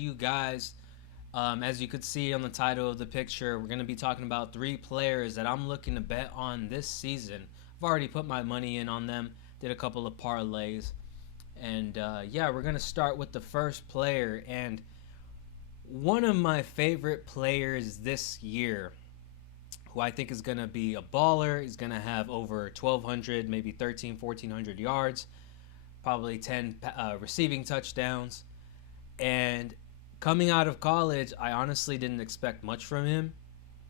You guys, as you could see on the title of the picture, we're going to be talking about three players that I'm looking to bet on this season. I've already put my money in on them, did a couple of parlays, and yeah, we're going to start with the first player. And one of my favorite players this year, who I think is going to be a baller. He's going to have over 1,200, maybe 13, 1,400 yards, probably 10 receiving touchdowns. And coming out of college, I honestly didn't expect much from him.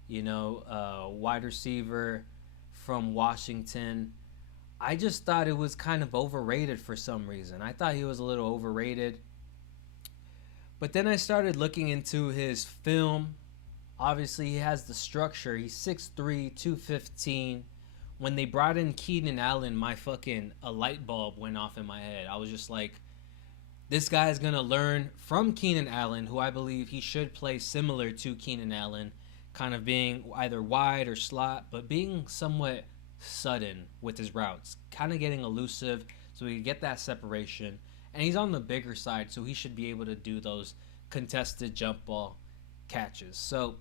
Wide receiver from Washington. I just thought it was kind of overrated for some reason. I thought he was a little overrated. But then I started looking into his film. Obviously, he has the structure. He's 6'3", 215. When they brought in Keenan Allen, a light bulb went off in my head. I was just like, this guy is going to learn from Keenan Allen, who I believe he should play similar to Keenan Allen, kind of being either wide or slot, but being somewhat sudden with his routes, kind of getting elusive so he can get that separation. And he's on the bigger side, so he should be able to do those contested jump ball catches. So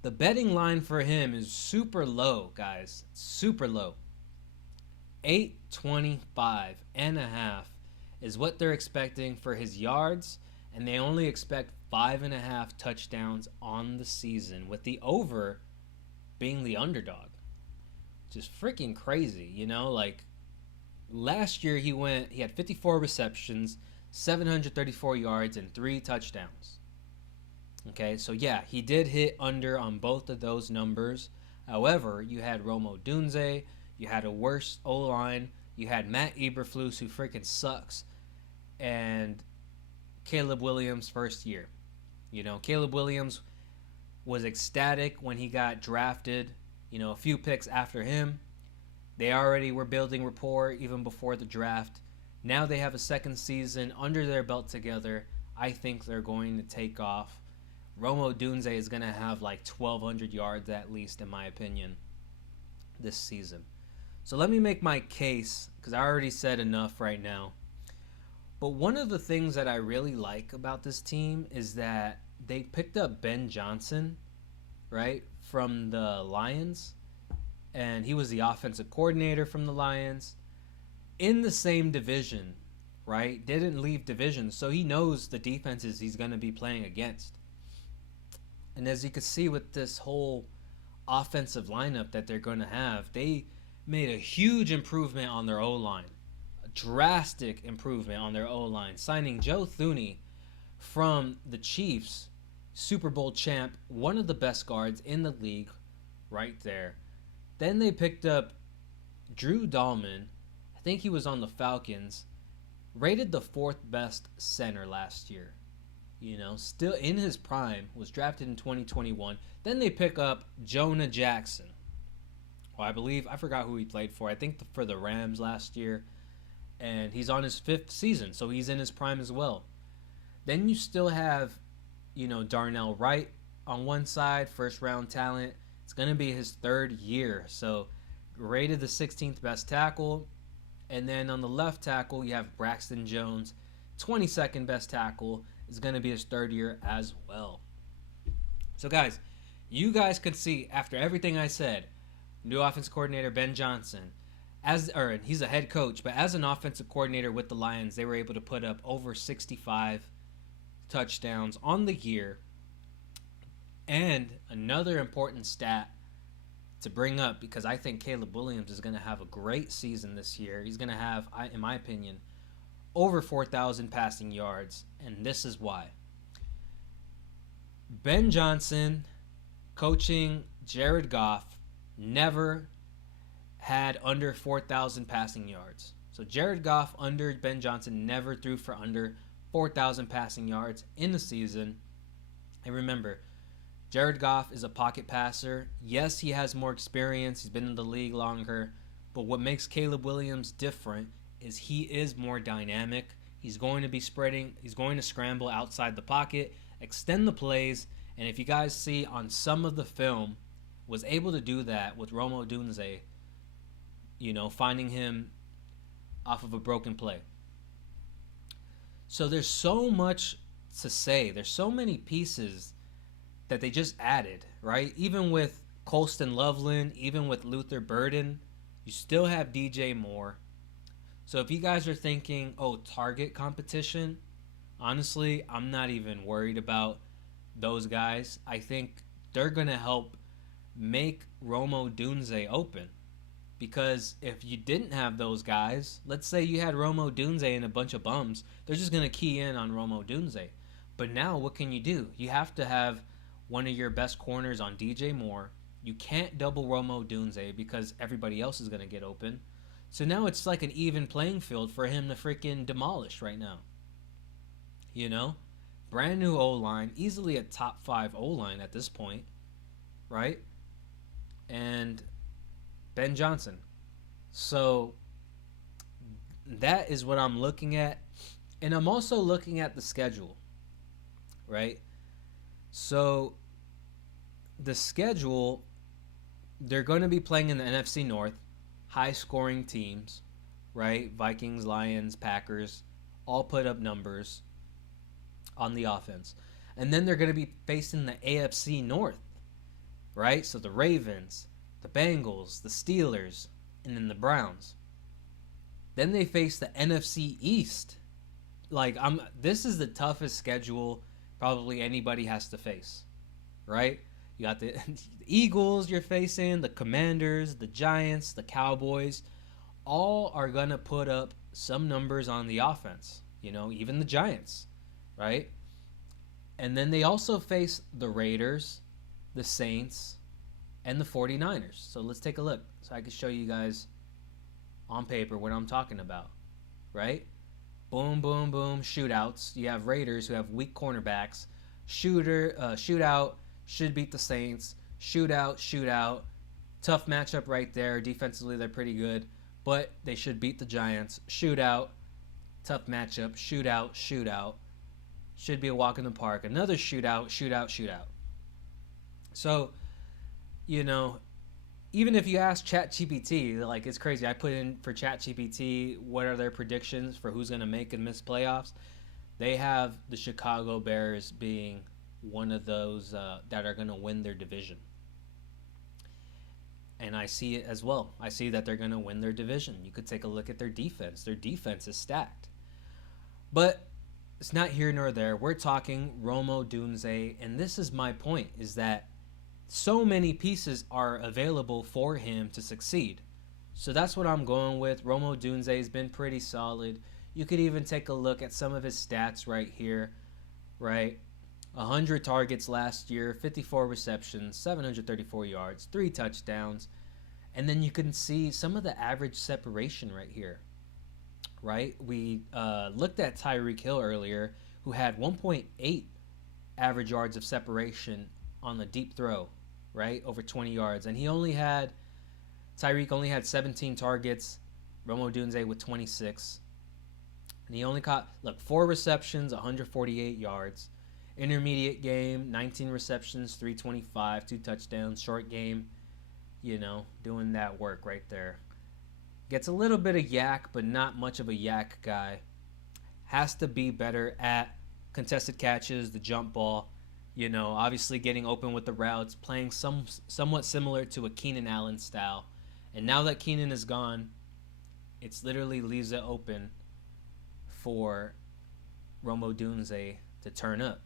the betting line for him is super low, guys. Super low. 825 and a half is what they're expecting for his yards, and they only expect 5.5 touchdowns on the season, with the over being the underdog. Just freaking crazy, like last year he had 54 receptions, 734 yards, and 3 touchdowns. Okay, so yeah, he did hit under on both of those numbers. However, you had Rome Odunze, you had a worse O-line, you had Matt Eberflus, who freaking sucks, and Caleb Williams' first year. Caleb Williams was ecstatic when he got drafted, a few picks after him. They already were building rapport even before the draft. Now they have a second season under their belt together. I think they're going to take off. Rome Odunze is going to have like 1,200 yards at least, in my opinion, this season. So let me make my case, because I already said enough right now. But one of the things that I really like about this team is that they picked up Ben Johnson, right, from the Lions. And he was the offensive coordinator from the Lions in the same division, right? Didn't leave division, so he knows the defenses he's going to be playing against. And as you can see with this whole offensive lineup that they're going to have, they made a huge improvement on their O-line. A drastic improvement on their O-line. Signing Joe Thuney from the Chiefs, Super Bowl champ, one of the best guards in the league right there. Then they picked up Drew Dalman. I think he was on the Falcons. Rated the 4th best center last year. Still in his prime, was drafted in 2021. Then they pick up Jonah Jackson. Well, I forgot who he played for. I think for the Rams last year. And he's on his 5th season, so he's in his prime as well. Then you still have, Darnell Wright on one side, first round talent. It's going to be his 3rd year, so rated the 16th best tackle. And then on the left tackle, you have Braxton Jones, 22nd best tackle. Is going to be his 3rd year as well. So guys, you guys could see after everything I said, new offensive coordinator Ben Johnson, he's a head coach, but as an offensive coordinator with the Lions, they were able to put up over 65 touchdowns on the year. And another important stat to bring up, because I think Caleb Williams is going to have a great season this year. He's going to have, in my opinion, over 4,000 passing yards, and this is why. Ben Johnson coaching Jared Goff never had under 4,000 passing yards. So Jared Goff under Ben Johnson never threw for under 4,000 passing yards in the season. And remember, Jared Goff is a pocket passer. Yes, he has more experience. He's been in the league longer. But what makes Caleb Williams different is he is more dynamic. He's going to be spreading. He's going to scramble outside the pocket, extend the plays. And if you guys see on some of the film, was able to do that with Rome Odunze, finding him off of a broken play. So there's so much to say. There's so many pieces that they just added, right? Even with Colston Loveland, even with Luther Burden, you still have DJ Moore. So if you guys are thinking, oh, target competition, honestly, I'm not even worried about those guys. I think they're going to help make Rome Odunze open. Because if you didn't have those guys, let's say you had Rome Odunze and a bunch of bums, they're just going to key in on Rome Odunze. But now what can you do? You have to have one of your best corners on DJ Moore. You can't double Rome Odunze because everybody else is going to get open. So now it's like an even playing field for him to freaking demolish right now. You know? Brand new O-line, easily a top 5 O-line at this point, right? And Ben Johnson. So that is what I'm looking at. And I'm also looking at the schedule, right? So the schedule, they're going to be playing in the NFC North, high-scoring teams, right? Vikings, Lions, Packers, all put up numbers on the offense. And then they're going to be facing the AFC North, right? So the Ravens, the Bengals, the Steelers, and then the Browns. Then they face the NFC East. This is the toughest schedule probably anybody has to face, right? You got the Eagles you're facing, the Commanders, the Giants, the Cowboys. All are going to put up some numbers on the offense, even the Giants, right? And then they also face the Raiders, the Saints, and the 49ers. So let's take a look so I can show you guys on paper what I'm talking about, right? Boom, boom, boom, shootouts. You have Raiders who have weak cornerbacks. Shootout, should beat the Saints. Shootout. Tough matchup right there. Defensively, they're pretty good, but they should beat the Giants. Shootout, tough matchup. Shootout. Should be a walk in the park. Another shootout. So, even if you ask ChatGPT, it's crazy. I put in for ChatGPT, what are their predictions for who's going to make and miss playoffs? They have the Chicago Bears being one of those that are going to win their division. And I see it as well. I see that they're going to win their division. You could take a look at their defense. Their defense is stacked. But it's not here nor there. We're talking Rome Odunze, and this is my point, is that so many pieces are available for him to succeed. So that's what I'm going with. Rome Odunze has been pretty solid. You could even take a look at some of his stats right here, right? 100 targets last year, 54 receptions, 734 yards, 3 touchdowns. And then you can see some of the average separation right here, right? We looked at Tyreek Hill earlier, who had 1.8 average yards of separation on the deep throw, right? Over 20 yards. And Tyreek only had 17 targets, Rome Odunze with 26. And he only caught, 4 receptions, 148 yards. Intermediate game, 19 receptions, 325, 2 touchdowns. Short game, doing that work right there. Gets a little bit of yak, but not much of a yak guy. Has to be better at contested catches, the jump ball. Obviously getting open with the routes, playing somewhat similar to a Keenan Allen style. And now that Keenan is gone, it's literally leaves it open for Rome Odunze to turn up.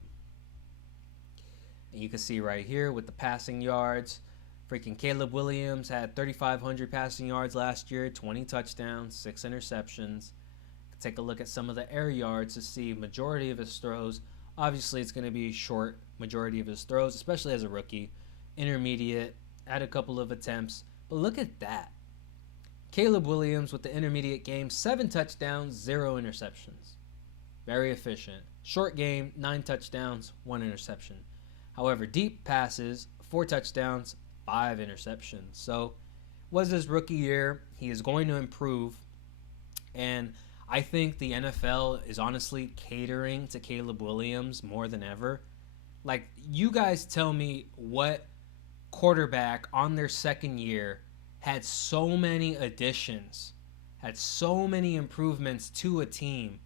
And you can see right here with the passing yards, freaking Caleb Williams had 3,500 passing yards last year, 20 touchdowns, 6 interceptions. Take a look at some of the air yards to see majority of his throws. Obviously, it's going to be short majority of his throws, especially as a rookie. Intermediate, had a couple of attempts. But look at that. Caleb Williams with the intermediate game, 7 touchdowns, 0 interceptions. Very efficient. Short game, 9 touchdowns, 1 interception. However, deep passes, 4 touchdowns, 5 interceptions. So, was his rookie year. He is going to improve. And I think the NFL is honestly catering to Caleb Williams more than ever. You guys tell me what quarterback on their second year had so many additions, had so many improvements to a team,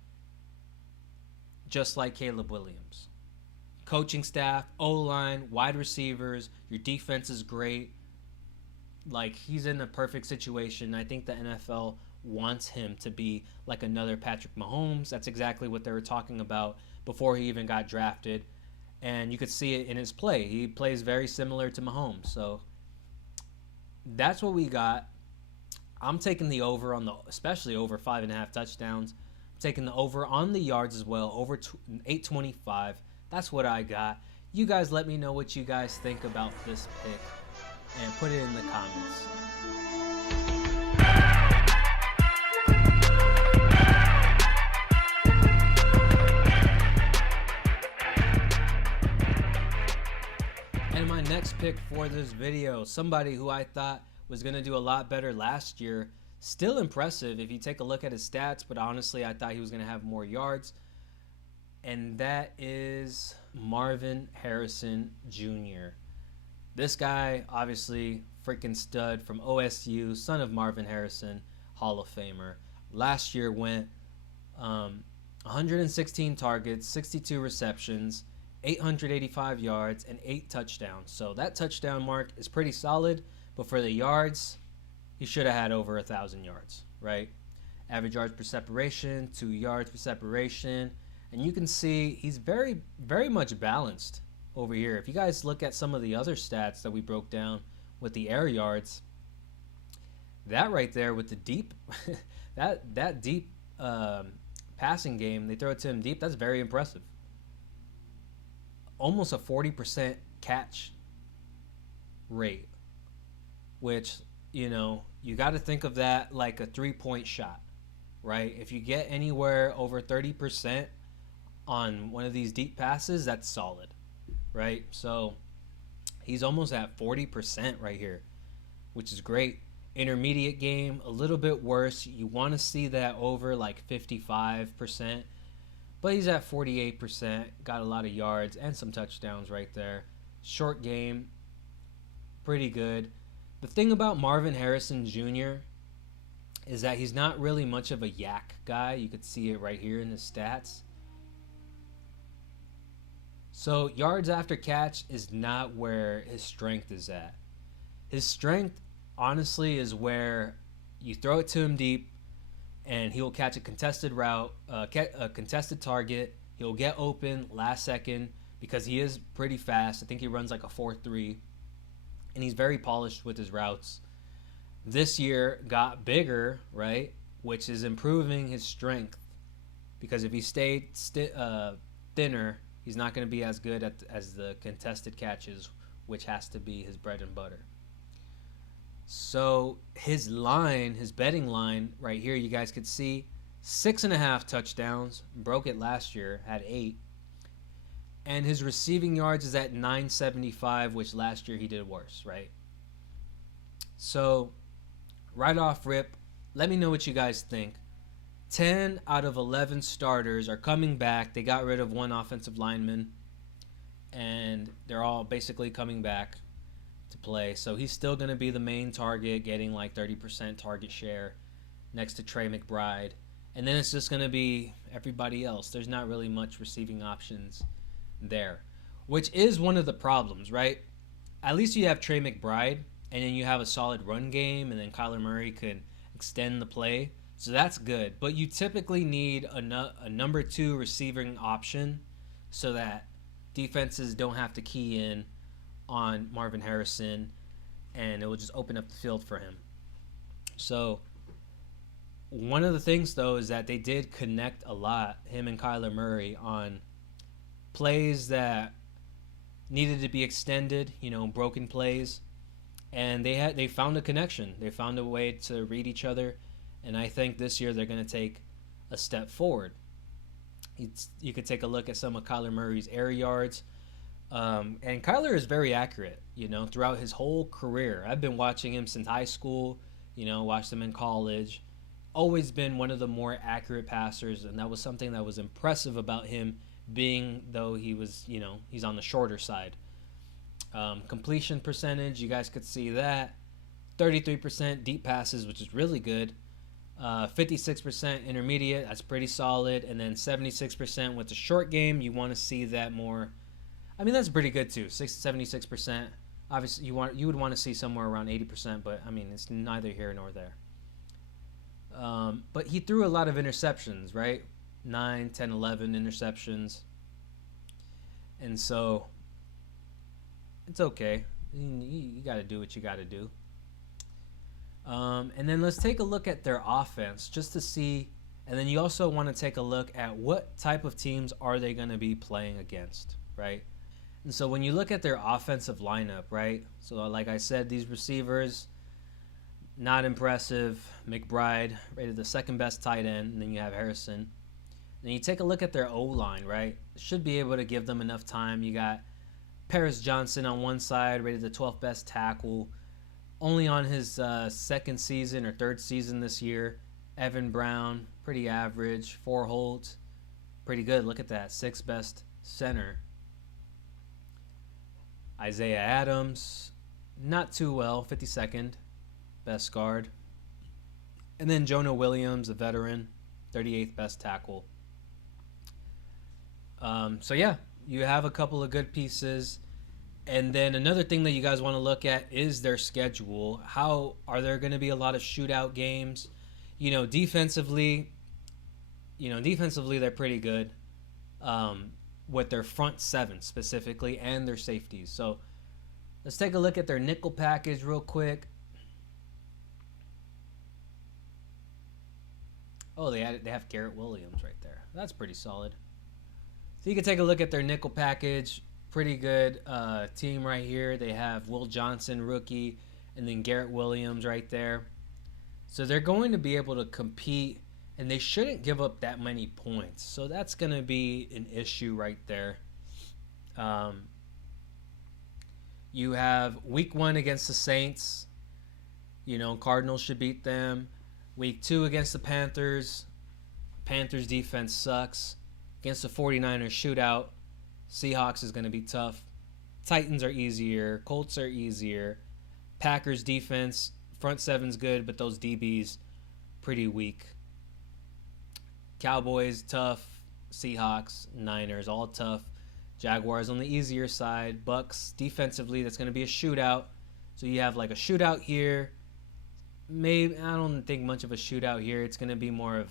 just like Caleb Williams. Coaching staff, O-line, wide receivers, your defense is great. Like, he's in a perfect situation. I think the NFL wants him to be like another Patrick Mahomes. That's exactly what they were talking about before he even got drafted. And you could see it in his play. He plays very similar to Mahomes. So that's what we got. I'm taking the over on especially over 5.5 touchdowns. I'm taking the over on the yards as well, over 825. That's what I got. You guys let me know what you guys think about this pick and put it in the comments. And my next pick for this video, somebody who I thought was going to do a lot better last year. Still impressive if you take a look at his stats, but honestly, I thought he was going to have more yards. And that is Marvin Harrison Jr. This guy, obviously, freaking stud from OSU, son of Marvin Harrison, Hall of Famer. Last year went 116 targets, 62 receptions, 885 yards, and 8 touchdowns. So that touchdown mark is pretty solid, but for the yards, he should have had over 1,000 yards, right? Average yards per separation, 2 yards per separation. And you can see he's very, very much balanced over here. If you guys look at some of the other stats that we broke down with the air yards, that right there with the deep, that deep passing game, they throw it to him deep, that's very impressive. Almost a 40% catch rate, which, you know, you got to think of that like a 3-point shot, right? If you get anywhere over 30% on one of these deep passes, that's solid, right? So he's almost at 40% right here, which is great. Intermediate game, a little bit worse. You want to see that over like 55%, but he's at 48%, got a lot of yards and some touchdowns right there. Short game, pretty good. The thing about Marvin Harrison Jr. is that he's not really much of a yak guy. You could see it right here in his stats. So yards after catch is not where his strength is at. His strength, honestly, is where you throw it to him deep and he'll catch a contested route, a contested target. He'll get open last second because he is pretty fast. I think he runs like a 4.3, and he's very polished with his routes. This year got bigger, right, which is improving his strength, because if he stayed thinner, he's not going to be as good as the contested catches, which has to be his bread and butter. So his line, his betting line right here, you guys could see 6.5 touchdowns, broke it last year, had 8. And his receiving yards is at 975, which last year he did worse, right? So right off rip, let me know what you guys think. 10 out of 11 starters are coming back. They got rid of one offensive lineman, and they're all basically coming back to play. So he's still going to be the main target, getting like 30% target share next to Trey McBride. And then it's just going to be everybody else. There's not really much receiving options there, which is one of the problems, right? At least you have Trey McBride, and then you have a solid run game, and then Kyler Murray could extend the play. So that's good. But you typically need a number 2 receiving option so that defenses don't have to key in on Marvin Harrison, and it will just open up the field for him. So one of the things, though, is that they did connect a lot, him and Kyler Murray, on plays that needed to be extended, you know, broken plays. And they found a connection. They found a way to read each other. And I think this year they're going to take a step forward. You could take a look at some of Kyler Murray's air yards. And Kyler is very accurate, you know, throughout his whole career. I've been watching him since high school, you know, watched him in college. Always been one of the more accurate passers, and that was something that was impressive about him, being though he was, you know, he's on the shorter side. Completion percentage, you guys could see that. 33% deep passes, which is really good. 56% intermediate, that's pretty solid. And then 76% with the short game, you want to see that more. I mean, that's pretty good too. 76%. Obviously, you would want to see somewhere around 80%, but I mean, it's neither here nor there. But he threw a lot of interceptions, right? 9, 10, 11 interceptions. And so it's okay. You got to do what you got to do. And then let's take a look at their offense just to see. And then you also want to take a look at what type of teams are they going to be playing against, right? And so when you look at their offensive lineup, right? So like I said, these receivers, not impressive. McBride rated the second best tight end, and then you have Harrison. Then you take a look at their O-line, right? Should be able to give them enough time. You got Paris Johnson on one side, rated the 12th best tackle, only on his second season or third season this year. Evan Brown, pretty average. Forholt, pretty good. Look at that, 6th best center. Isaiah Adams, not too well, 52nd best guard. And then Jonah Williams, a veteran, 38th best tackle. So yeah, you have a couple of good pieces. And then another thing that you guys want to look at is their schedule. How are there going to be a lot of shootout games? Defensively, they're pretty good with their front seven specifically and their safeties. So let's take a look at their nickel package real quick. Oh, they have Garrett Williams right there. That's pretty solid. So you can take a look at their nickel package. Pretty good team right here. They have Will Johnson, rookie, and then Garrett Williams right there. So they're going to be able to compete, and they shouldn't give up that many points. So that's going to be an issue right there. You have week 1 against the Saints. Cardinals should beat them. Week 2 against the Panthers. Panthers defense sucks. Against the 49ers shootout. Seahawks is going to be tough. Titans are easier. Colts are easier. Packers defense, front seven's good, but those DBs pretty weak. Cowboys tough. Seahawks, Niners all tough. Jaguars on the easier side. Bucks defensively, that's going to be a shootout. So you have like a shootout here. Maybe I don't think much of a shootout here. It's going to be more of,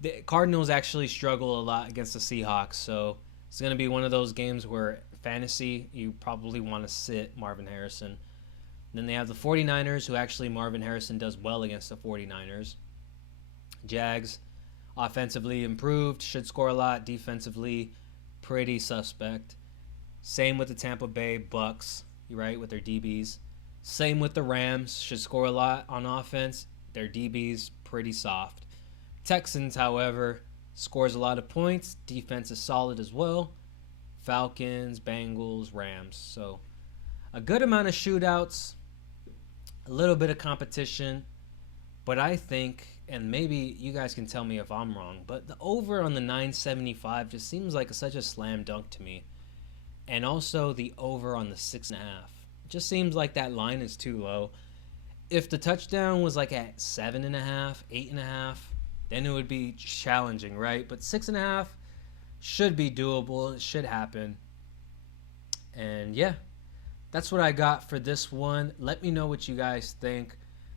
the Cardinals actually struggle a lot against the Seahawks, so it's going to be one of those games where fantasy, you probably want to sit Marvin Harrison. Then they have the 49ers, who actually Marvin Harrison does well against the 49ers. Jags, offensively improved, should score a lot. Defensively, pretty suspect. Same with the Tampa Bay Bucks, right, with their DBs. Same with the Rams, should score a lot on offense. Their DBs, pretty soft. Texans, however, scores a lot of points. Defense is solid as well. Falcons, Bengals, Rams. So a good amount of shootouts, a little bit of competition. But I think, and maybe you guys can tell me if I'm wrong, but the over on the 975 just seems like such a slam dunk to me. And also the over on the 6.5. Just seems like that line is too low. If the touchdown was like at 7.5, 8.5, then it would be challenging, right? But 6.5 should be doable. It should happen. And yeah, that's what I got for this one. Let me know what you guys think.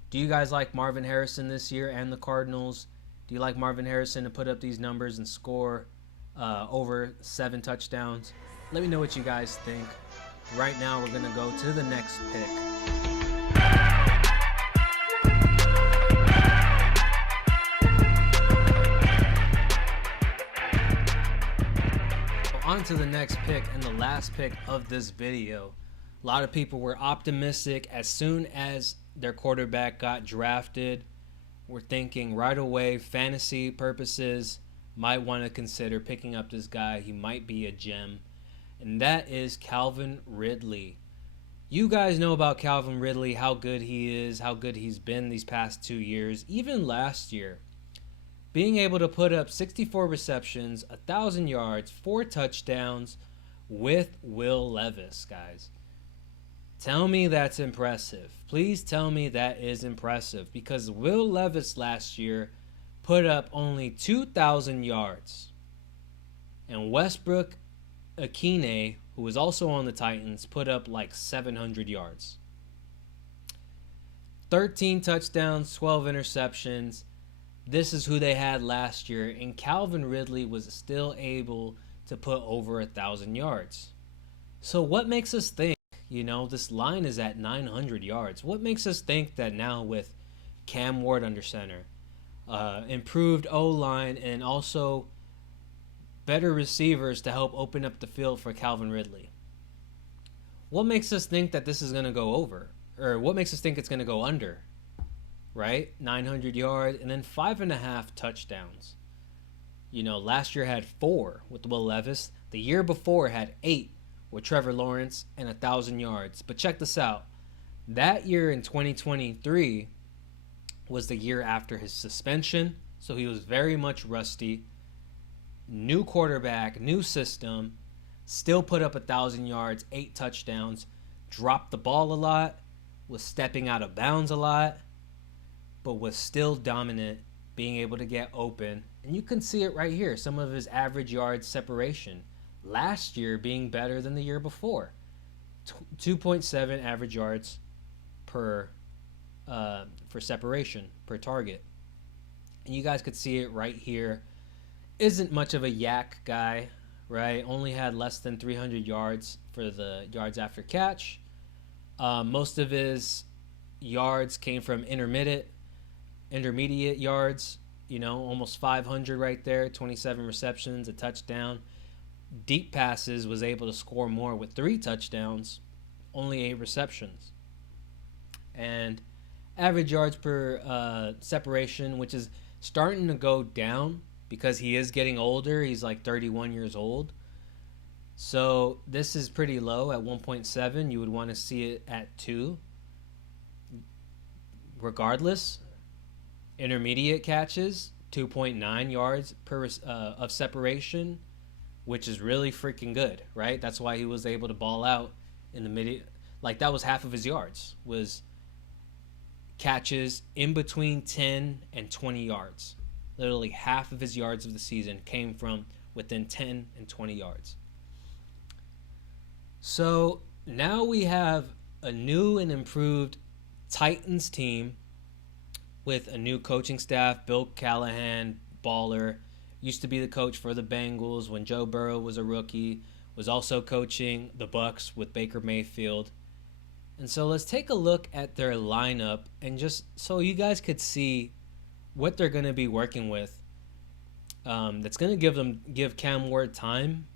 Do you guys like Marvin Harrison this year and the Cardinals? Do you like Marvin Harrison to put up these numbers and score over 7 touchdowns? Let me know what you guys think. Right now, we're going to go to the next pick. On to the next pick and the last pick of this video. A lot of people were optimistic as soon as their quarterback got drafted. We're thinking right away, fantasy purposes, might want to consider picking up this guy. He might be a gem. And that is Calvin Ridley. You guys know about Calvin Ridley, how good he is, how good he's been these past 2 years, even last year. Being able to put up 64 receptions, 1,000 yards, 4 touchdowns with Will Levis, guys. Tell me that's impressive. Please tell me that is impressive, because Will Levis last year put up only 2,000 yards. And Westbrook Akine, who was also on the Titans, put up like 700 yards. 13 touchdowns, 12 interceptions. This is who they had last year, and Calvin Ridley was still able to put over 1,000 yards. So what makes us think, this line is at 900 yards? What makes us think that now with Cam Ward under center, improved O-line, and also better receivers to help open up the field for Calvin Ridley, what makes us think that this is going to go over? Or what makes us think it's going to go under? Right? 900 yards and then 5.5 touchdowns. Last year had 4 with Will Levis. The year before had 8 with Trevor Lawrence and 1,000 yards. But check this out. That year in 2023 was the year after his suspension. So he was very much rusty. New quarterback, new system. Still put up 1,000 yards, 8 touchdowns. Dropped the ball a lot. Was stepping out of bounds a lot, but was still dominant, being able to get open. And you can see it right here, some of his average yards separation. Last year being better than the year before. 2.7 average yards per for separation per target. And you guys could see it right here. Isn't much of a yak guy, right? Only had less than 300 yards for the yards after catch. Most of his yards came from intermediate yards, almost 500 right there, 27 receptions, a touchdown. Deep passes, was able to score more with 3 touchdowns, only 8 receptions. And average yards per separation, which is starting to go down because he is getting older. He's like 31 years old. So this is pretty low at 1.7. You would want to see it at 2. Regardless, intermediate catches, 2.9 yards per of separation, which is really freaking good, right? That's why he was able to ball out in the mid. Like, that was half of his yards, was catches in between 10 and 20 yards. Literally half of his yards of the season came from within 10 and 20 yards. So now we have a new and improved Titans team with a new coaching staff. Bill Callahan, baller, used to be the coach for the Bengals when Joe Burrow was a rookie, was also coaching the Bucs with Baker Mayfield. And so let's take a look at their lineup, and just so you guys could see what they're going to be working with. That's going to give Cam Ward time,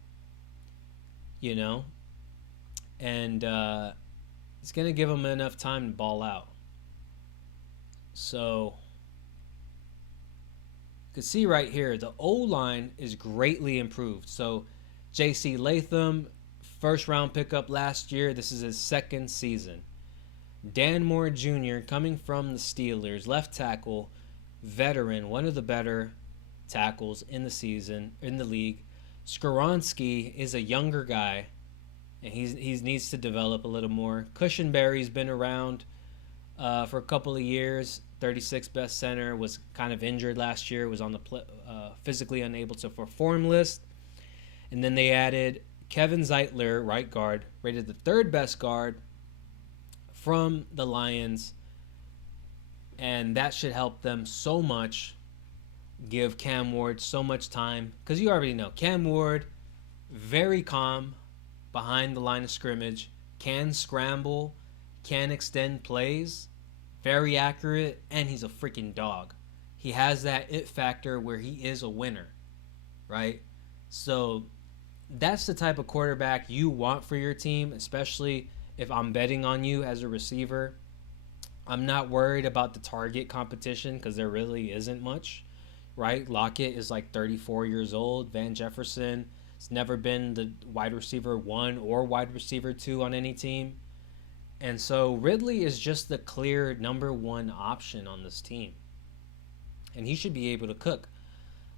and it's going to give him enough time to ball out. So you can see right here, the O-line is greatly improved. So J.C. Latham, first-round pickup last year. This is his second season. Dan Moore Jr., coming from the Steelers, left tackle, veteran, one of the better tackles in the league. Skoronski is a younger guy, and he needs to develop a little more. Cushenberry's been around for a couple of years. 36th best center, was kind of injured last year, was on the physically unable to perform list. And then they added Kevin Zeitler, right guard, rated the 3rd best guard from the Lions. And that should help them so much, give Cam Ward so much time. Because you already know, Cam Ward, very calm behind the line of scrimmage, can scramble, can extend plays, very accurate, and he's a freaking dog. He has that it factor where he is a winner, right? So that's the type of quarterback you want for your team, especially if I'm betting on you as a receiver. I'm not worried about the target competition because there really isn't much, right? Lockett is like 34 years old. Van Jefferson has never been the wide receiver 1 or wide receiver 2 on any team. And so Ridley is just the clear number 1 option on this team. And he should be able to cook.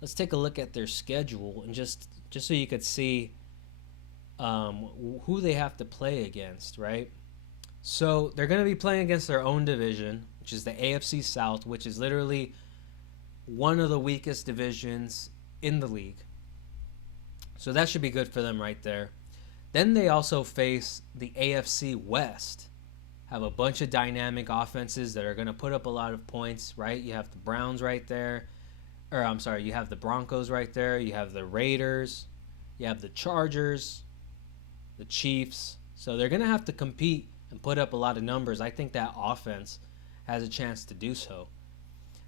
Let's take a look at their schedule, and just so you could see who they have to play against, right? So they're going to be playing against their own division, which is the AFC South, which is literally one of the weakest divisions in the league. So that should be good for them right there. Then they also face the AFC West. Have a bunch of dynamic offenses that are going to put up a lot of points, right? You have the Browns right there. Or I'm sorry, you have the Broncos right there. You have the Raiders. You have the Chargers, the Chiefs. So they're going to have to compete and put up a lot of numbers. I think that offense has a chance to do so.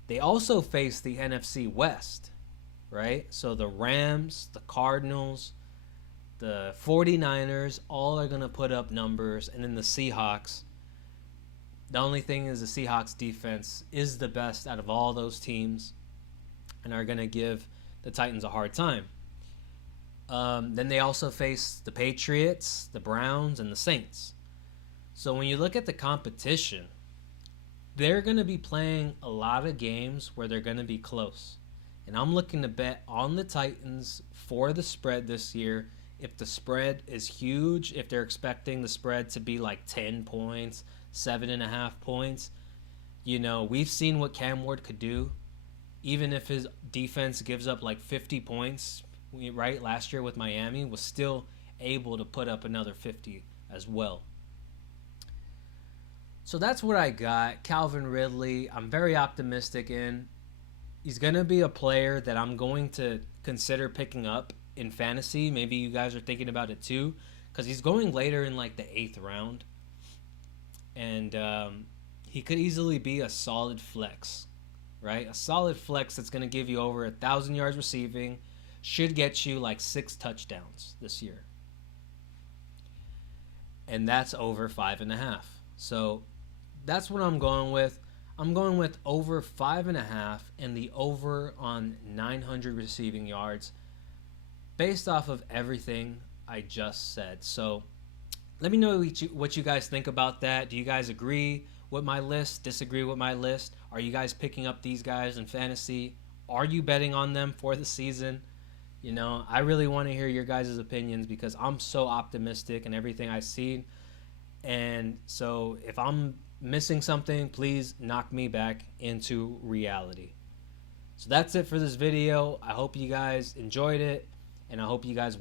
They also face the NFC West, right? So the Rams, the Cardinals, the 49ers, all are going to put up numbers. And then the Seahawks. The only thing is the Seahawks defense is the best out of all those teams and are going to give the Titans a hard time. Then they also face the Patriots, the Browns, and the Saints. So when you look at the competition, they're going to be playing a lot of games where they're going to be close. And I'm looking to bet on the Titans for the spread this year. If the spread is huge, if they're expecting the spread to be like 10 points, 7.5 points, we've seen what Cam Ward could do. Even if his defense gives up like 50 points, right, last year with Miami, was still able to put up another 50 as well. So that's what I got. Calvin Ridley, I'm very optimistic in. He's going to be a player that I'm going to consider picking up in fantasy. Maybe you guys are thinking about it too, because he's going later in like the 8th round. And he could easily be a solid flex, right? A solid flex that's going to give you over 1,000 yards receiving, should get you like 6 touchdowns this year. And that's over 5.5. So that's what I'm going with. I'm going with over 5.5 and the over on 900 receiving yards based off of everything I just said. So let me know what you guys think about that. Do you guys agree with my list? Disagree with my list? Are you guys picking up these guys in fantasy? Are you betting on them for the season? I really want to hear your guys' opinions because I'm so optimistic in everything I've seen. And so if I'm missing something, please knock me back into reality. So that's it for this video. I hope you guys enjoyed it, and I hope you guys